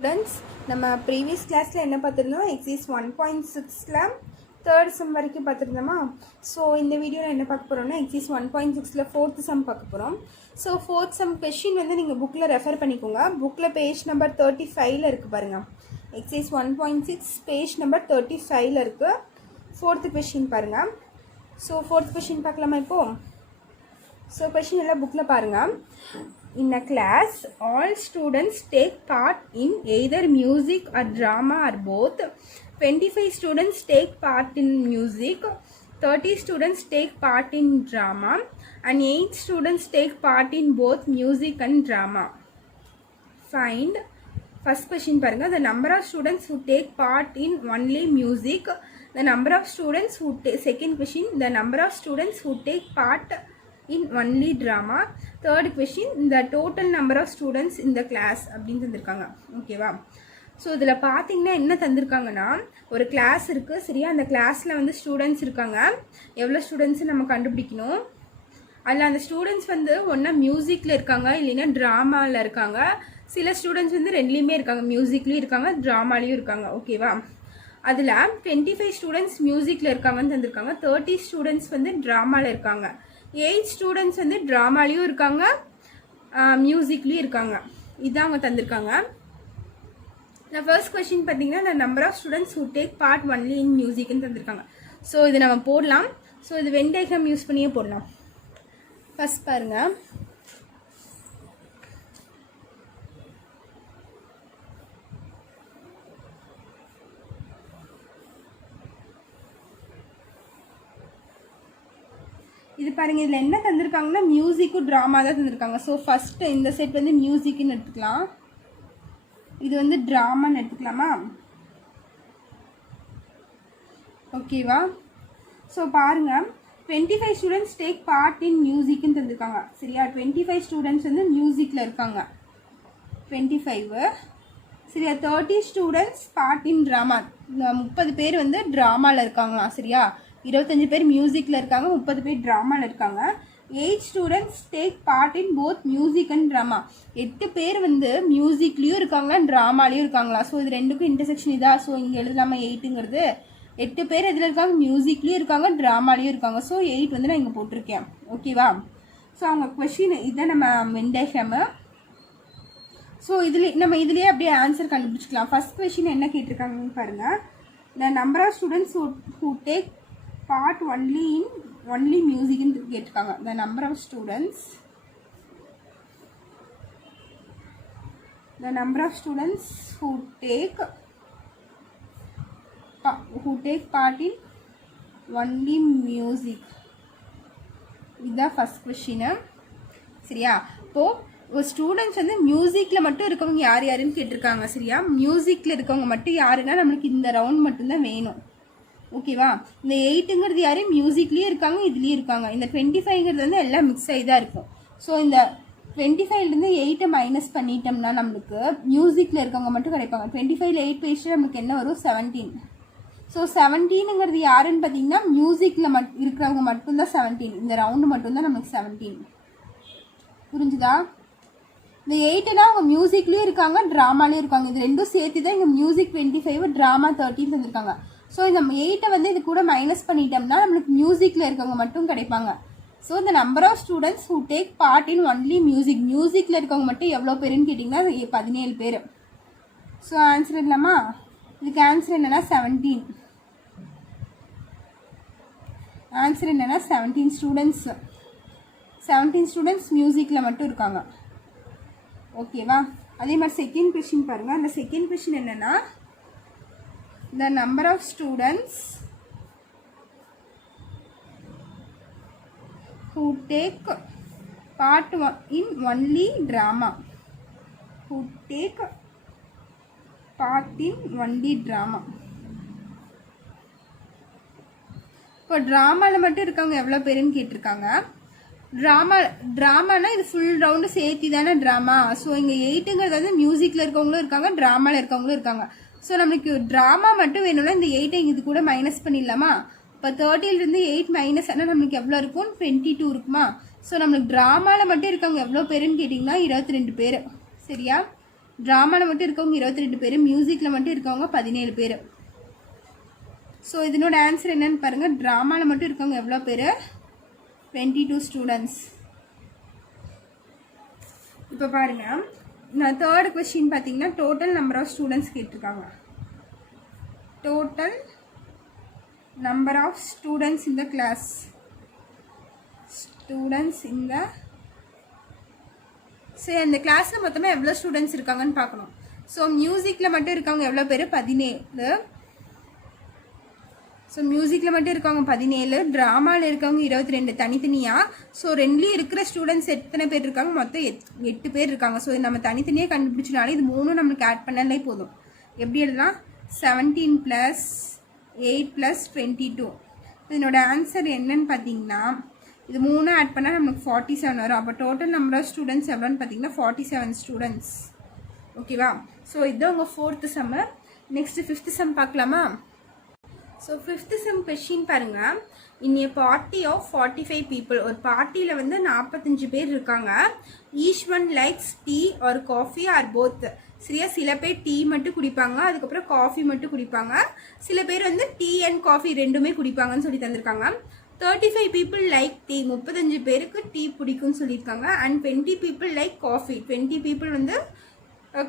Students நம்ம previous கிளாஸில் என்ன பார்த்துருந்தோம் எக்ஸைஸ் 1.6ல் தேர்ட் சம் வரைக்கும் பார்த்துருந்தோமா. ஸோ இந்த வீடியோவில் என்ன பார்க்க போகிறோம்னா எக்ஸைஸ் 1.6ல் ஃபோர்த் சம் பார்க்க போகிறோம். ஸோ ஃபோர்த் சம் கொஷின் வந்து நீங்கள் புக்கில் ரெஃபர் பண்ணிக்கோங்க. புக்கில் பேஜ் நம்பர் 35ல் இருக்குது பாருங்கள். எக்ஸைஸ் 1.6 பேஜ் நம்பர் 35ல் இருக்குது. ஃபோர்த்து கொஷின் பாருங்கள். ஸோ ஃபோர்த் கொஷின் பார்க்கலாமா இப்போது. ஸோ கொஷின் எல்லாம் புக்கில் பாருங்கள். In a class, all students take part in either music or drama or both. 25 students take part in music, 30 students take part in drama, and 8 students take part in both music and drama. Find first question paranga, the number of students who take part in only music, the number of students who take, second question, the number of students who take part in only drama. Third question, the total number of students in the class அப்படின்னு தந்திருக்காங்க. ஓகேவா. So இதில் பார்த்தீங்கன்னா என்ன தந்திருக்காங்கன்னா, ஒரு class இருக்குது சரியா. அந்த கிளாஸில் வந்து ஸ்டூடெண்ட்ஸ் இருக்காங்க. எவ்வளோ ஸ்டூடெண்ட்ஸு நம்ம கண்டுபிடிக்கணும். அதில் அந்த ஸ்டூடெண்ட்ஸ் வந்து ஒன்றா மியூசிக்கில் இருக்காங்க, இல்லைன்னா ட்ராமாவில் இருக்காங்க. சில ஸ்டூடெண்ட்ஸ் வந்து ரெண்டுலேயுமே இருக்காங்க, மியூசிக்லேயும் இருக்காங்க, ட்ராமாலையும் இருக்காங்க. ஓகேவா. அதில் 25 ஸ்டூடெண்ட்ஸ் மியூசிக்கில் இருக்காங்கன்னு தந்திருக்காங்க. 30 ஸ்டூடெண்ட்ஸ் வந்து ட்ராமாவில் இருக்காங்க. 8 ஸ்டூடெண்ட்ஸ் வந்து ட்ராமாலையும் இருக்காங்க, மியூசிக்லேயும் இருக்காங்க. இதுதான் அவங்க தந்திருக்காங்க. இந்த ஃபர்ஸ்ட் கொஸ்டின் பார்த்தீங்கன்னா, the number of students who take part only in musicன்னு தந்திருக்காங்க. ஸோ இது நம்ம போடலாம். ஸோ இது வென் டயக்ராம் யூஸ் பண்ணியே போடலாம். ஃபர்ஸ்ட் பாருங்கள். இது பாருங்கள், இதில் என்ன தந்திருக்காங்கன்னா மியூசிக்கும் ட்ராமா தான் தந்திருக்காங்க. ஸோ ஃபஸ்ட்டு இந்த செட் வந்து மியூசிக்குன்னு எடுத்துக்கலாம், இது வந்து ட்ராமான்னு எடுத்துக்கலாமா. ஓகேவா. ஸோ பாருங்கள், 25 ஸ்டூடெண்ட்ஸ் டேக் பார்ட் இன் மியூசிக்குன்னு தந்திருக்காங்க சரியா. 25 ஸ்டூடெண்ட்ஸ் வந்து மியூசிக்கில் இருக்காங்க, 25 சரியா. 30 ஸ்டூடெண்ட்ஸ் பார்ட் இன் ட்ராமா, 30 பேர் வந்து ட்ராமாவில் இருக்காங்களா சரியா. 25 பேர் மியூசிக்கில் இருக்காங்க, 30 பேர் ட்ராமாவில் இருக்காங்க. 8 students take part in both music and drama. 8 பேர் வந்து மியூசிக்லேயும் இருக்காங்க, ட்ராமாலையும் இருக்காங்களா. ஸோ இது ரெண்டுக்கும் இன்டர்செக்ஷன் இதா. ஸோ இங்கே எழுதலாமா 8ங்கிறது. 8 பேர் எதில் இருக்காங்க, மியூசிக்லேயும் இருக்காங்க, ட்ராமாலையும் இருக்காங்க. ஸோ 8 வந்து நான் இங்கே போட்டிருக்கேன். ஓகேவா. ஸோ அவங்க கொஷின் இதான் நம்ம வெண்டேஷமு. ஸோ இதில் நம்ம இதுலேயே அப்படியே ஆன்சர் கண்டுபிடிச்சிக்கலாம். ஃபர்ஸ்ட் கொஷின் என்ன கேட்டிருக்காங்கன்னு பாருங்கள். The number of students who take part only music ன்னு கேட்டிருக்காங்க. the number of students who take part in only music. இதுதான் ஃபர்ஸ்ட் கொஸ்டின் சரியா. இப்போது ஸ்டூடெண்ட்ஸ் வந்து மியூசிக்கில் மட்டும் இருக்கவங்க யார் யாருன்னு கேட்டிருக்காங்க சரியா. மியூசிக்கில் இருக்கவங்க மட்டும் யாருன்னா நம்மளுக்கு இந்த ரவுண்ட் மட்டும்தான் வேணும். ஓகேவா. இந்த 8ங்கிறது யாரு, மியூசிக்லேயும் இருக்காங்க, இதுலேயும் இருக்காங்க. இந்த 25ங்கிறது வந்து எல்லாம் மிக்ஸ் ஆகி தான் இருக்கும். ஸோ இந்த 25லேருந்து 8 மைனஸ் பண்ணிட்டோம்னா நம்மளுக்கு மியூசிக்கில் இருக்கவங்க மட்டும் கிடைப்பாங்க. 25ல் 8 பேசிட்டு நம்மளுக்கு என்ன வரும், 17. ஸோ 17ங்கிறது யாருன்னு பார்த்தீங்கன்னா மியூசிக்கில் இருக்கிறவங்க மட்டும்தான் 17. இந்த ரவுண்டு மட்டும்தான் நம்மளுக்கு 17. புரிஞ்சுதா. இந்த 8னா அவங்க மியூசிக்லேயும் இருக்காங்க, ட்ராமாலேயும் இருக்காங்க. இது ரெண்டும் சேர்த்து தான் இங்கே மியூசிக் 25, ட்ராமா 13 தந்திருக்காங்க. ஸோ இந்த 8 வந்து இது கூட மைனஸ் பண்ணிட்டோம்னா நம்மளுக்கு மியூசிக்கில் இருக்கவங்க மட்டும் கிடைப்பாங்க. ஸோ இந்த number of students who take part in only music, மியூசிக்கில் இருக்கவங்க மட்டும் எவ்வளோ பேருன்னு கேட்டிங்கன்னா 17 பேர். ஸோ ஆன்சர் இல்லாமா. இதுக்கு ஆன்சர் என்னென்னா 17. ஆன்சர் என்னென்னா 17 ஸ்டூடெண்ட்ஸ். 17 ஸ்டூடெண்ட்ஸ் மியூசிக்கில் மட்டும் இருக்காங்க. ஓகேவா. அதே மாதிரி செகண்ட் கொஸ்டின் பாருங்கள். அந்த செகண்ட் கொஸ்டின் என்னென்னா, the number of students who take part in only drama. who take part in only drama. இப்போ ட்ராமாவில் மட்டும் இருக்கவங்க எவ்வளோ பேருன்னு கேட்டிருக்காங்க. ட்ராமானா இது ஃபுல் ரவுண்டு சேர்த்தி தானே ட்ராமா. ஸோ இங்கே 8ங்கிறது வந்து மியூசிக்கில் இருக்கவங்களும் இருக்காங்க, ட்ராமாவில் இருக்கவங்களும் இருக்காங்க. ஸோ நம்மளுக்கு ட்ராமா மட்டும் வேணும்னா இந்த 8 இது கூட மைனஸ் பண்ணிடலாமா. இப்போ 30லேருந்து 8 மைனஸ் ஆனால் நம்மளுக்கு எவ்வளோ இருக்கும், 22 இருக்குமா. ஸோ நம்மளுக்கு ட்ராமாவில் மட்டும் இருக்கவங்க எவ்வளோ பேருன்னு கேட்டிங்கன்னா 22 பேர் சரியா. ட்ராமாவில் மட்டும் இருக்கவங்க 22 பேர், மியூசிக்கில் மட்டும் இருக்கவங்க 17 பேர். ஸோ இதனோட ஆன்சர் என்னன்னு பாருங்கள். ட்ராமாவில் மட்டும் இருக்கவங்க எவ்வளோ பேர்? 22 ஸ்டூடெண்ட்ஸ். இப்போ பாருங்கள், நான் தேர்ட் கொஸ்டின் பார்த்தீங்கன்னா டோட்டல் நம்பர் ஆஃப் ஸ்டூடெண்ட்ஸ் கேட்டிருக்காங்க. Total number of students in the class. Students in the, சரி அந்த கிளாஸில் மொத்தமாக எவ்வளோ ஸ்டூடெண்ட்ஸ் இருக்காங்கன்னு பார்க்கணும். ஸோ மியூசிக்கில் மட்டும் இருக்கவங்க எவ்வளோ பேர்? 17. ஸோ மியூசிக்கில் மட்டும் இருக்கவங்க 17, ட்ராமாவில் இருக்கவங்க 22 தனித்தனியாக. ஸோ ரெண்டுலேயும் இருக்கிற ஸ்டூடெண்ட்ஸ் எத்தனை பேர் இருக்காங்க? மொத்தம் 8 பேர் இருக்காங்க. ஸோ நம்ம தனித்தனியாக கண்டுபிடிச்சினாலே இது 3 நம்மளுக்கு ஆட் பண்ணாலே போதும். எப்படி எழுதலாம்? 17 + 8 + 22. இதனோட ஆன்சர் என்னன்னு பார்த்தீங்கன்னா, இது 3 ஆட் பண்ணால் நமக்கு 47 வரும். அப்போ டோட்டல் நம்பர் ஆஃப் ஸ்டூடெண்ட்ஸ் எவ்வளோன்னு பார்த்தீங்கன்னா 47 ஸ்டூடெண்ட்ஸ். ஓகேவா? ஸோ இதுதான் உங்கள் 4th சம்மு. நெக்ஸ்ட்டு 5th சம் பார்க்கலாமா? ஸோ 5th சம் கொஷின் பாருங்கள். இன் ஏ பார்ட்டி ஆஃப் 45 பீப்புள், ஒரு பார்ட்டியில் வந்து 45 பேர் இருக்காங்க. Each one likes tea R coffee are both. சரியா? சில பேர் டீ மட்டும் குடிப்பாங்க, அதுக்கப்புறம் காஃபி மட்டும் குடிப்பாங்க. சில பேர் வந்து டீ அண்ட் காஃபி ரெண்டுமே குடிப்பாங்கன்னு சொல்லி தந்திருக்காங்க. 35 people லைக் டீ, 35 பேருக்கு டீ பிடிக்கும்னு சொல்லியிருக்காங்க. And 20 people like coffee, 20 people வந்து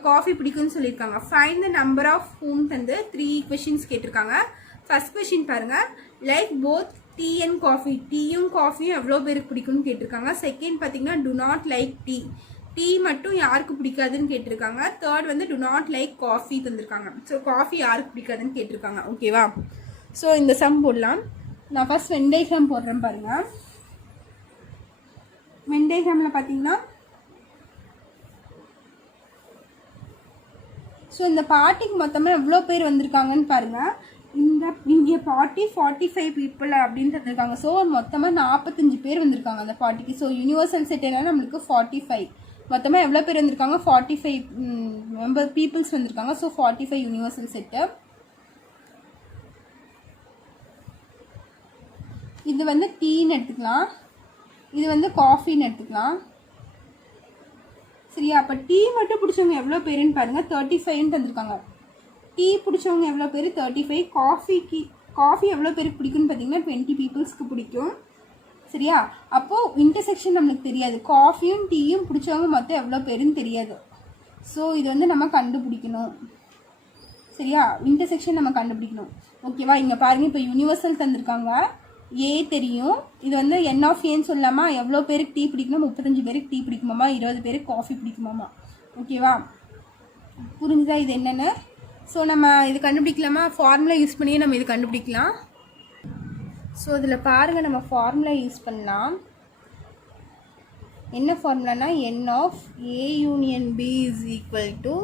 காஃபி பிடிக்கும்னு சொல்லியிருக்காங்க. Find the number of whom வந்து 3 கொஷின்ஸ் கேட்டிருக்காங்க. ஃபர்ஸ்ட் கொஷின் பாருங்கள், like both tea and coffee, டீயும் காஃபியும் எவ்வளோ பேருக்கு பிடிக்கும்னு கேட்டிருக்காங்க. செகண்ட் பார்த்தீங்கன்னா do not like tea, tea மட்டும் யாருக்கு பிடிக்காதுன்னு கேட்டிருக்காங்க. தேர்ட் வந்து டு நாட் லைக் காஃபி தந்திருக்காங்க. ஸோ காஃபி யாருக்கு பிடிக்காதுன்னு கேட்டிருக்காங்க. ஓகேவா? ஸோ இந்த சம் போடலாம். நான் ஃபர்ஸ்ட் வென் டயக்ராம் போடுறேன் பாருங்கள். வென் டயக்ராமில் பார்த்தீங்கன்னா, ஸோ இந்த பார்ட்டிக்கு மொத்தமாக எவ்வளோ பேர் வந்திருக்காங்கன்னு பாருங்கள். இங்கே பார்ட்டி 45 people அப்படின்னு தந்திருக்காங்க. ஸோ மொத்தமாக 45 பேர் வந்திருக்காங்க அந்த பார்ட்டிக்கு. ஸோ யூனிவர்சல் செட் என்னன்னா நம்மளுக்கு 45. மொத்தமாக எவ்வளோ பேர் வந்திருக்காங்க? 45 மெம்பர் பீப்புள்ஸ் வந்திருக்காங்க. So 45 universal set. இது வந்து டீன்னு எடுத்துக்கலாம், இது வந்து காஃபின்னு எடுத்துக்கலாம். சரியா? அப்போ டீ மட்டும் பிடிச்சவங்க எவ்வளோ பேருன்னு பாருங்கள், 35ன்னு தந்திருக்காங்க. டீ பிடிச்சவங்க எவ்வளோ பேர்? 35. காஃபி எவ்வளோ பேருக்கு பிடிக்கும்னு பார்த்தீங்கன்னா 20 peopleக்கு பிடிக்கும். சரியா? அப்போது இன்டர்செக்ஷன் நம்மளுக்கு தெரியாது. காஃபியும் டீயும் பிடிச்சவங்க மொத்தம் எவ்வளோ பேருன்னு தெரியாது. ஸோ இது வந்து நம்ம கண்டுபிடிக்கணும். சரியா? இன்டர்செக்ஷன் நம்ம கண்டுபிடிக்கணும். ஓகேவா? இங்கே பாருங்கள், இப்போ யூனிவர்சல் தந்திருக்காங்க. ஏ தெரியும், இது வந்து என் ஆஃப் ஏன்னு சொல்லலாமா? எவ்வளோ பேருக்கு டீ பிடிக்கணும்? 35 பேருக்கு டீ பிடிக்குமாமா, 20 பேருக்கு காஃபி பிடிக்குமாமா. ஓகேவா? புரிஞ்சுதா இது என்னென்னு? ஸோ நம்ம இது கண்டுபிடிக்கலாமா? ஃபார்முலா யூஸ் பண்ணியே நம்ம இது கண்டுபிடிக்கலாம். ஸோ இதில் பாருங்கள், நம்ம ஃபார்முலா யூஸ் பண்ணலாம். என்ன ஃபார்முலானா, N of A union B is equal to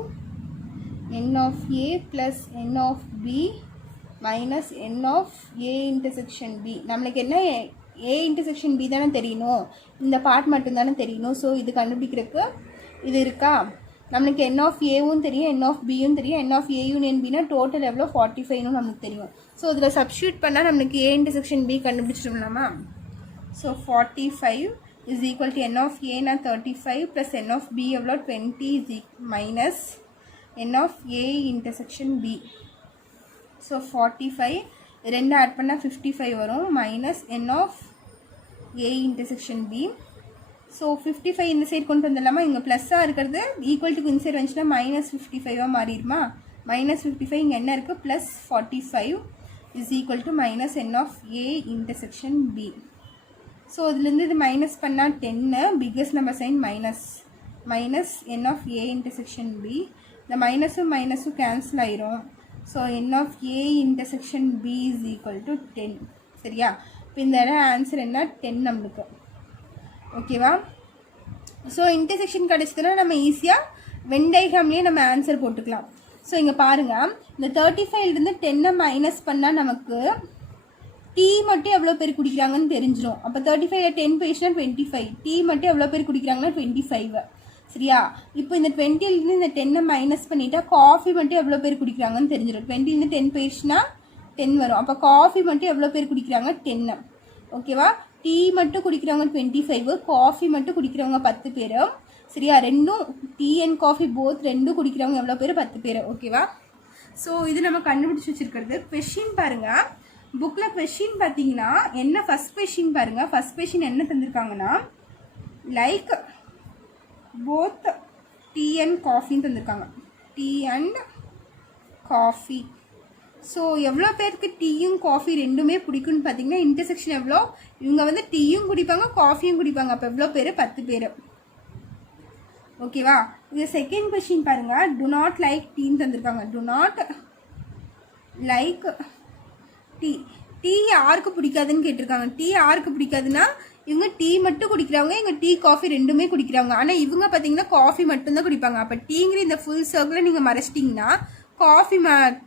N of A plus N of B minus N of A intersection B. நம்மளுக்கு என்ன ஏ இன்டர்செக்ஷன் பி தானே தெரியணும், இந்த பார்ட் மட்டும்தானே தெரியணும். ஸோ இது கண்டுபிடிக்கிறதுக்கு இது இருக்கா? நம்மளுக்கு என் ஆஃப் ஏவும் தெரியும், என் ஆஃப் பியும் தெரியும். என் ஆஃப் ஏ யூனியன் பின்னா டோட்டல் எவ்வளோ 45ன்னு நம்மளுக்கு தெரியும். ஸோ இதில் சப்ஸ்டியூட் பண்ணால் நம்மளுக்கு ஏ இன்டர்செக்ஷன் பி கண்டுபிடிச்சிட்டோம்லாமா? So 45 is equal to N of ஏனா 35 ப்ளஸ் என் ஆஃப் பி எவ்வளோ 20 minus N of A intersection B. So 45 ரெண்டு ஆட் பண்ணால் 55 வரும், minus N of A intersection B. So 55 இந்த சைடு கொண்டு வந்துடலாமா? இங்கே ப்ளஸ்ஸாக இருக்கிறது ஈக்குவல் டு இந்த சைடு வந்துச்சுன்னா மைனஸ் 55 மாறிடுமா? மைனஸ் 55 இங்கே என்ன இருக்குது? Plus 45 is equal to minus N of A intersection B. So இதுலேருந்து இது மைனஸ் பண்ணால் 10, biggest number sign minus N of A intersection B. இந்த மைனஸும் கேன்சல் ஆயிரும். So n of A intersection B is equal to 10. சரியா? இப்போ இந்த இடம் ஆன்சர் என்ன? 10 நம்மளுக்கு. ஓகேவா? ஸோ இன்டர்செக்ஷன் கிடச்சதுன்னா நம்ம ஈஸியாக வென் டயக்ராம்லேயே நம்ம ஆன்சர் போட்டுக்கலாம். ஸோ இங்கே பாருங்கள், இந்த 35லேருந்து 10 மைனஸ் பண்ணால் நமக்கு டீ மட்டும் எவ்வளோ பேர் குடிக்கிறாங்கன்னு தெரிஞ்சிடும். அப்போ 35ல் 10 போயிடுச்சுன்னா 25. டீ மட்டும் எவ்வளோ பேர் குடிக்கிறாங்கன்னா 25. சரியா? இப்போ இந்த 20லேருந்து இந்த 10 மைனஸ் பண்ணிட்டா காஃபி மட்டும் எவ்வளோ பேர் குடிக்கிறாங்கன்னு தெரிஞ்சிடும். 20லேருந்து 10 போயிடுச்சுன்னா 10 வரும். அப்போ காஃபி மட்டும் எவ்வளோ பேர் குடிக்கிறாங்க? 10. ஓகேவா? டீ மட்டும் குடிக்கிறவங்க 25, காஃபி மட்டும் குடிக்கிறவங்க 10 பேர். சரியா? ரெண்டும் டீ அண்ட் காஃபி போத் ரெண்டும் குடிக்கிறவங்க எவ்வளோ பேர்? 10 பேர். ஓகேவா? ஸோ இது நம்ம கண்டுபிடிச்சி வச்சுருக்கிறது. கொஷின் பாருங்கள், புக்கில் கொஷின் பார்த்தீங்கன்னா என்ன ஃபஸ்ட் கொஷின் பாருங்கள். ஃபஸ்ட் கொஷின் என்ன தந்திருக்காங்கன்னா லைக் போத் டீ அண்ட் காஃபின்னு தந்திருக்காங்க. Tea and coffee. ஸோ எவ்வளோ பேருக்கு டீயும் காஃபி ரெண்டுமே பிடிக்கும்னு பார்த்தீங்கன்னா இன்டர்செக்ஷன் எவ்வளோ? இவங்க வந்து டீயும் குடிப்பாங்க காஃபியும் குடிப்பாங்க. அப்போ எவ்வளோ பேர்? 10 பேர். ஓகேவா? இது செகண்ட் கொஷின் பாருங்கள். டு நாட் லைக் டீன்னு தந்திருக்காங்க. To not like tea. Tea யாருக்கு பிடிக்காதுன்னு கேட்டிருக்காங்க. டீ யாருக்கு பிடிக்காதுன்னா இவங்க டீ மட்டும் குடிக்கிறவங்க, இவங்க டீ காஃபி ரெண்டுமே குடிக்கிறவங்க. ஆனால் இவங்க பார்த்தீங்கன்னா காஃபி மட்டும்தான் குடிப்பாங்க. அப்போ டீங்கிற இந்த ஃபுல் சர்க்கிளை நீங்கள் மறைச்சிட்டிங்கன்னா காஃபி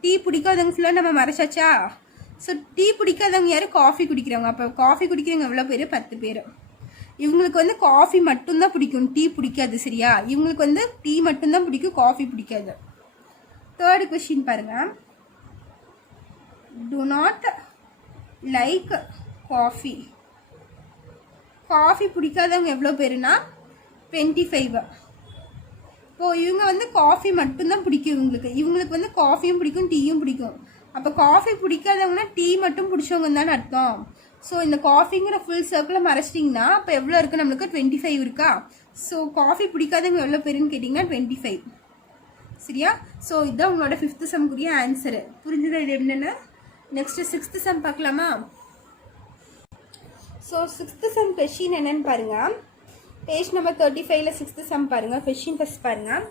டீ பிடிக்காதவங்க ஃபுல்லாக நம்ம மறைச்சாச்சா? ஸோ டீ பிடிக்காதவங்க யார்? காஃபி குடிக்கிறவங்க. அப்போ காஃபி குடிக்கிறவங்க எவ்வளோ பேர்? 10 பேர். இவங்களுக்கு வந்து காஃபி மட்டும்தான் பிடிக்கும், டீ பிடிக்காது. சரியா? இவங்களுக்கு வந்து டீ மட்டும்தான் பிடிக்கும், காஃபி பிடிக்காது. தேர்டு கொஷின் பாருங்கள். To not like coffee. Coffee பிடிக்காதவங்க எவ்வளோ பேருனா 25. இப்போது இவங்க வந்து காஃபி மட்டும்தான் பிடிக்கும் இவங்களுக்கு வந்து காஃபியும் பிடிக்கும் டீயும் பிடிக்கும். அப்போ காஃபி பிடிக்காதவங்கன்னா டீ மட்டும் பிடிச்சவங்க தானே அர்த்தம். ஸோ இந்த காஃபிங்கிற ஃபுல் சர்க்கிளை மறைச்சிட்டிங்கன்னா அப்போ எவ்வளோ இருக்குது? நம்மளுக்கு 25 இருக்கா? ஸோ காஃபி பிடிக்காதவங்க எவ்வளோ பேருன்னு கேட்டிங்கன்னா 25. சரியா? ஸோ இதுதான் உங்களோட 5th சம்க்குரிய ஆன்சரு. புரிஞ்சுதா இது என்னென்னு? நெக்ஸ்ட்டு 6th சம் பார்க்கலாமா? ஸோ 6th சம் கொஷின் என்னன்னு பாருங்கள். பேஜ் நம்பர் 35ல 6th சம் பாருங்கள். கொஷின் ஃபஸ்ட் பாருங்கள்.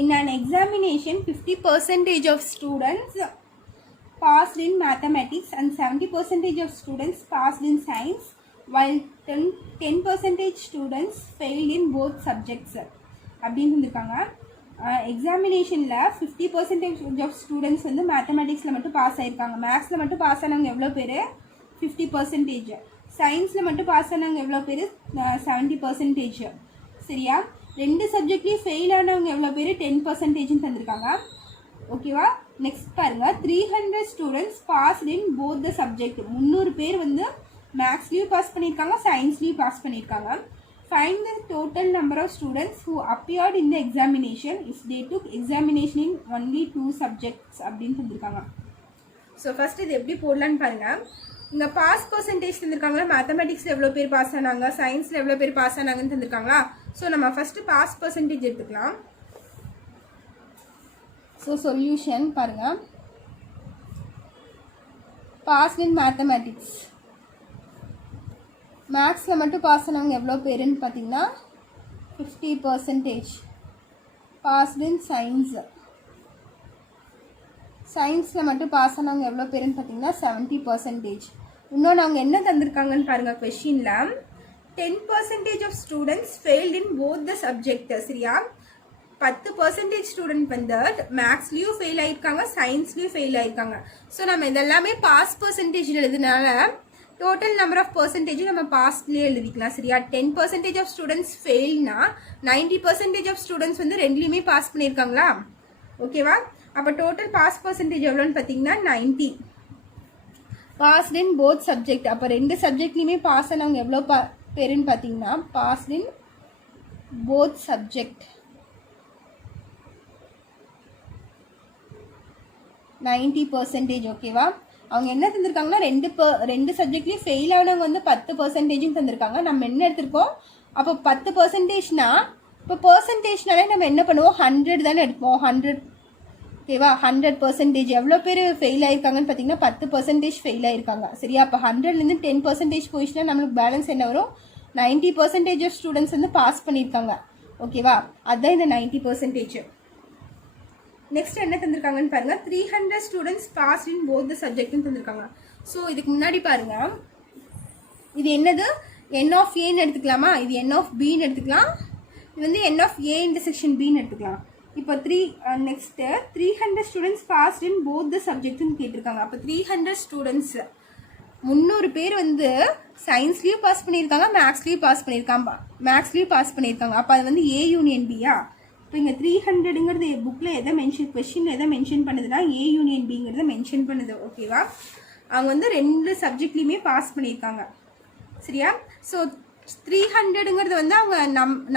In an examination 50% of students passed in mathematics and 70% of students passed in science, while 10% students failed in both subjects அப்படின்னு இருந்திருக்காங்க. எக்ஸாமினேஷனில் 50% of students வந்து மேத்தமெட்டிக்ஸில் மட்டும் pass ஆகிருக்காங்க. மேக்ஸில் மட்டும் பாஸ் ஆனவங்க எவ்வளோ பேர்? 50%. சயின்ஸில் மட்டும் பாஸ் ஆனவங்க எவ்வளோ பேர்? 70%. சரியா? 2 சப்ஜெக்ட்லேயும் ஃபெயில் ஆனவங்க எவ்வளோ பேர்? 10%ன்னு தந்திருக்காங்க. ஓகேவா? நெக்ஸ்ட் பாருங்கள். 300 students passed in both the subject. 300 பேர் வந்து மேக்ஸ்லேயும் பாஸ் பண்ணியிருக்காங்க, சயின்ஸ்லேயும் பாஸ் பண்ணியிருக்காங்க. Find the total number of students who appeared in the examination if they took examination in only 2 subjects அப்படின்னு தந்திருக்காங்க. ஸோ ஃபஸ்ட் இது எப்படி போடலான்னு பாருங்கள். இங்கே பாஸ் பர்சன்டேஜ் தந்திருக்காங்களா? மேத்தமெட்டிக்ஸில் எவ்வளோ பேர் பாஸ் ஆனாங்க, சயின்ஸில் எவ்வளோ பேர் பாஸ் ஆனாங்கன்னு தந்திருக்காங்களா? ஸோ நம்ம ஃபஸ்ட்டு பாஸ் பர்சன்டேஜ் எடுத்துக்கலாம். ஸோ சொல்யூஷன் பாருங்கள். பாஸ் இன் மேத்தமெட்டிக்ஸ், மேக்ஸில் மட்டும் பாஸ் ஆனவங்க எவ்வளோ பேருன்னு பார்த்தீங்கன்னா 50%. பாஸ்ட் இன் சயின்ஸில் மட்டும் பாஸ் ஆனவங்க எவ்வளோ பேருன்னு பார்த்தீங்கன்னா 70%. இன்னொன்று அவங்க என்ன தந்திருக்காங்கன்னு பாருங்கள். கொஷினில் 10% of students failed in both the subject. சரியா? 10% ஸ்டூடெண்ட் வந்து மேக்ஸ்லேயும் ஃபெயில் ஆகிருக்காங்க, சயின்ஸ்லேயும் ஃபெயில் ஆகிருக்காங்க. ஸோ நம்ம இதெல்லாமே பாஸ் பர்சன்டேஜ் எழுதுனால டோட்டல் நம்பர் ஆஃப் பர்சன்டேஜ் நம்ம பாஸ்ட்லேயே எழுதிக்கலாம். சரியா? 10% ஆஃப் ஸ்டூடெண்ட்ஸ் ஃபெயில்னா 90% ஆஃப் ஸ்டூடெண்ட்ஸ் வந்து ரெண்டுலேயுமே பாஸ் பண்ணியிருக்காங்களா? ஓகேவா? அப்போ டோட்டல் பாஸ் பர்சன்டேஜ் எவ்வளோன்னு பார்த்தீங்கன்னா 90. Passed in both subject. அப்போ 2 சப்ஜெக்ட்லேயுமே பாஸ் ஆனவங்க எவ்வளோ பேருன்னு பார்த்தீங்கன்னா பாஸ்ட் இன் போத் சப்ஜெக்ட் 90%. ஓகேவா? அவங்க என்ன தந்திருக்காங்கன்னா 2 சப்ஜெக்ட்லேயும் ஃபெயில் ஆனவங்க வந்து 10% தந்திருக்காங்க. நம்ம என்ன எடுத்திருக்கோம்? அப்போ 10%னா இப்போ பர்சன்டேஜ்னாலே நம்ம என்ன பண்ணுவோம்? 100 தானே எடுப்போம். 100. ஓகேவா? 100% எவ்வளோ பேர் ஃபெயில் ஆகிருக்காங்கன்னு பார்த்தீங்கன்னா 10% ஃபெயில் ஆகிருக்காங்க. சரியா? அப்போ 100லேருந்து 10% போயிடுச்சுன்னா நம்மளுக்கு பேலன்ஸ் என்ன வரும்? 90% ஆஃப் ஸ்டூடெண்ட்ஸ் வந்து பாஸ் பண்ணியிருக்காங்க. ஓகேவா? அதுதான் இந்த 90%. நெக்ஸ்ட் என்ன தந்திருக்காங்கன்னு பாருங்கள். 300 students pass in both the சப்ஜெக்ட்னு தந்திருக்காங்க. ஸோ இதுக்கு முன்னாடி பாருங்கள், இது என்னது? என் ஆஃப் ஏன்னு எடுத்துக்கலாமா? இது என் ஆஃப் பின்னு எடுத்துக்கலாம். இது வந்து என் ஆஃப் ஏ இன்டர்செக்ஷன் பின்னு எடுத்துக்கலாம். இப்போ next 300 students passed in both the சப்ஜெக்ட்னு கேட்டிருக்காங்க. அப்போ 300 ஸ்டூடெண்ட்ஸ் 300 பேர் வந்து சயின்ஸ்லேயும் பாஸ் பண்ணியிருக்காங்க, மேக்ஸ்லேயும் பாஸ் பண்ணியிருக்காங்க. அப்போ அது வந்து ஏ யூனியன் பியா? இப்போ இங்கே 300ங்கிறது புக்கில் எதை கொஷினில் எதை மென்ஷன் பண்ணுதுன்னா ஏ யூனியன் பிங்கிறத மென்ஷன் பண்ணுது. ஓகேவா? அவங்க வந்து 2 சப்ஜெக்ட்லேயுமே பாஸ் பண்ணியிருக்காங்க. சரியா? ஸோ 300ங்கிறது வந்து அவங்க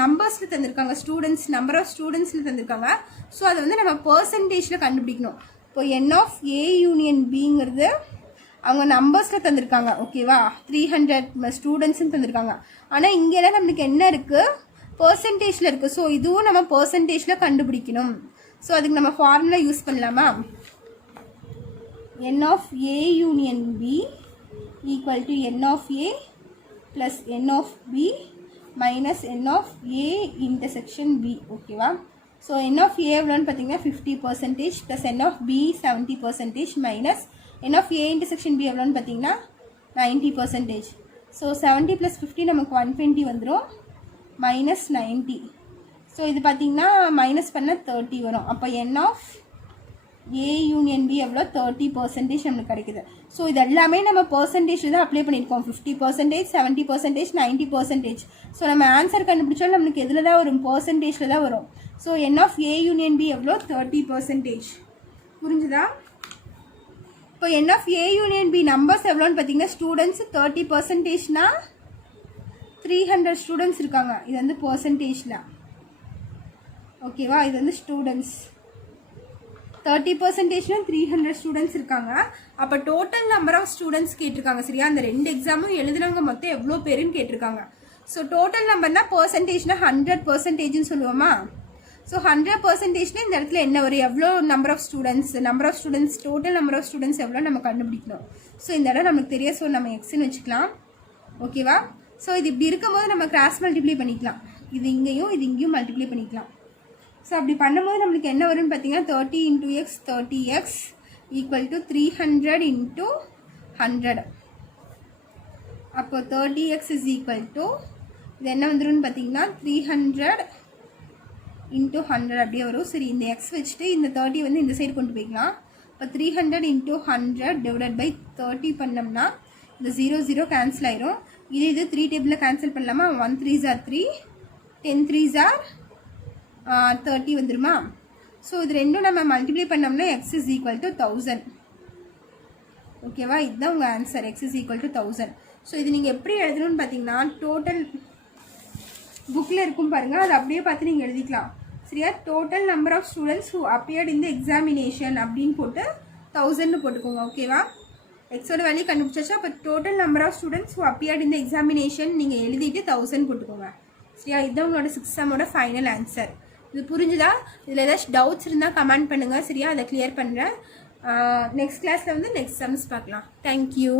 நம்பர்ஸில் தந்திருக்காங்க, ஸ்டூடெண்ட்ஸ் நம்பர் ஆஃப் ஸ்டூடெண்ட்ஸில் தந்திருக்காங்க. ஸோ அதை வந்து நம்ம பர்சன்டேஜில் கண்டுபிடிக்கணும். இப்போ n ஆஃப் A யூனியன் பிங்கிறது அவங்க நம்பர்ஸில் தந்திருக்காங்க. ஓகேவா, 300 ஸ்டூடெண்ட்ஸ்ன்னு தந்திருக்காங்க. ஆனால் இங்கெல்லாம் நம்மளுக்கு என்ன இருக்குது, பர்சன்டேஜில் இருக்குது. ஸோ இதுவும் நம்ம பர்சன்டேஜில் கண்டுபிடிக்கணும். ஸோ அதுக்கு நம்ம ஃபார்முலா யூஸ் பண்ணலாமா? n of A union B equal to n of A plus n of b minus n of a intersection b. ஓகேவா, ஸோ n of a எவ்வளோன்னு பார்த்தீங்கன்னா 50% plus n of b 70% minus n of a intersection b எவ்வளோன்னு பார்த்தீங்கன்னா 90%. So 70 plus 50 நமக்கு 120 வந்துடும், minus 90. So இது பார்த்தீங்கன்னா minus பண்ண 30 வரும். அப்போ n of A union B எவ்வளோ 30% நம்மளுக்கு கிடைக்குது. ஸோ இது எல்லாமே நம்ம பர்சன்டேஜில் தான் அப்ளை பண்ணியிருக்கோம். 50%, 70%, 90%. ஸோ நம்ம ஆன்சர் கண்டுபிடிச்சாலும் நம்மளுக்கு எதில் தான் வரும், பர்சன்டேஜில் தான் வரும். So n of A union B எவ்வளோ 30%. புரிஞ்சுதா? இப்போ n of A union B numbers எவ்வளோன்னு பார்த்தீங்கன்னா ஸ்டூடெண்ட்ஸ் 30%னா 300 ஸ்டூடெண்ட்ஸ் இருக்காங்க. இது வந்து பர்சன்டேஜில். ஓகேவா, இது வந்து ஸ்டூடெண்ட்ஸ் 30%னா 300 ஸ்டூடெண்ட்ஸ் இருக்காங்க. அப்போ டோட்டல் நம்பர் ஆஃப் ஸ்டூடெண்ட்ஸ் கேட்டிருக்காங்க. சரியா, அந்த 2 எக்ஸாமும் எழுதுனவங்க மொத்தம் எவ்வளோ பேருன்னு கேட்டிருக்காங்க. ஸோ டோட்டல் நம்பர்னா பர்சன்டேஜ்னா 100%ன்னு சொல்லுவோமா? ஸோ 100%னா இந்த இடத்துல என்ன வரும், எவ்வளோ number of students total number of students எவ்வளோ நம்ம கண்டுபிடிக்கணும். ஸோ இந்த இடம் நமக்கு தெரியாது. ஸோ நம்ம எக்ஸ்ன்னு வச்சுக்கலாம். ஓகேவா, ஸோ இது இப்படி இருக்கும்போது நம்ம கிராஸ் மல்டிப்ளை பண்ணிக்கலாம். இது இங்கேயும் மல்டிப்ளை பண்ணிக்கலாம். ஸோ அப்படி பண்ணும்போது நம்மளுக்கு என்ன வரும்னு பார்த்தீங்கன்னா 30 into x 30x equal to 300 into 100. அப்போ 30x இஸ் ஈக்குவல் டு இது என்ன வந்துருன்னு பார்த்தீங்கன்னா 300 into 100 அப்படியே வரும். சரி, இந்த x வச்சுட்டு இந்த 30 வந்து இந்த சைடு கொண்டு போய்க்கலாம். இப்போ 300 into 100 டிவைடட் பை 30 பண்ணோம்னா இந்த 0 கேன்சல் ஆயிரும். இது 3 டேபிளில் கேன்சல் பண்ணலாமா? 1 3s are 3, 10 3s are 30 வந்துருமா? ஸோ இது ரெண்டும் நம்ம மல்டிப்ளை பண்ணோம்னா x இஸ் ஈக்குவல் டு 1000. ஓகேவா, இதுதான் உங்கள் answer, x is equal to 1000. So இது நீங்கள் எப்படி எழுதணும்னு பார்த்தீங்கன்னா டோட்டல் புக்கில் இருக்கும் பாருங்கள், அதை அப்படியே பார்த்து நீங்கள் எழுதிக்கலாம். சரியா, total number of students who appeared in the examination அப்படின்னு போட்டு 1000 போட்டுக்கோங்க. ஓகேவா, எக்ஸோட வேல்யூ கண்டுபிடிச்சாச்சா? அப்போ total number of students who appeared in the examination நீங்கள் எழுதிட்டு 1000 போட்டுக்கோங்க. சரியா, இதுதான் உங்களோட 6th சம்மோட ஃபைனல் ஆன்சர். இது புரிஞ்சுதா? இதில் ஏதாச்சும் டவுட்ஸ் இருந்தால் கமெண்ட் பண்ணுங்கள். சரியா, அதை கிளியர் பண்ணுறேன். நெக்ஸ்ட் கிளாஸில் வந்து நெக்ஸ்ட் சம்ஸ் பார்க்கலாம். தேங்க்யூ.